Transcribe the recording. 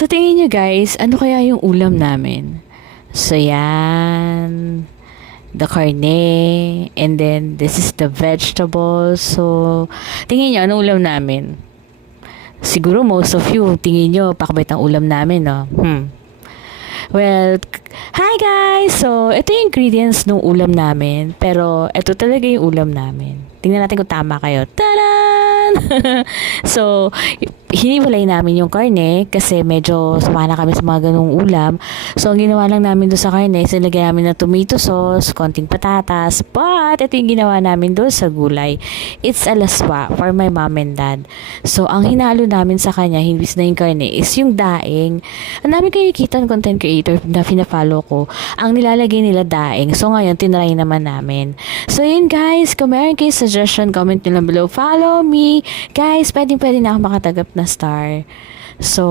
So, tingin nyo guys, ano kaya yung ulam namin? So, yan. The carne. And then, this is the vegetables. So, tingin nyo, anong ulam namin? Siguro most of you, tingin nyo, pakabait ang ulam namin, no? Well, hi guys! So, ito yung ingredients ng ulam namin. Pero, ito talaga yung ulam namin. Tingnan natin kung tama kayo. Taran! So, hiniwalay namin yung karne kasi medyo sama na kami sa mga ganung ulam. So, ang ginawa lang namin doon sa karne, sinilagyan namin ng tomato sauce, konting patatas. But, ito yung ginawa namin doon sa gulay. It's a laswa for my mom and dad. So, ang hinalo namin sa kanya, hindi na yung karne, is yung daing. Ang dami kayo kita ng content creator na pina-follow ko. Ang nilalagay nila daing. So, ngayon, tinry naman namin. So, yun guys, kung meron kayo suggestion, comment nyo lang below. Follow me. Guys, pwede na ako makatagap na star. So,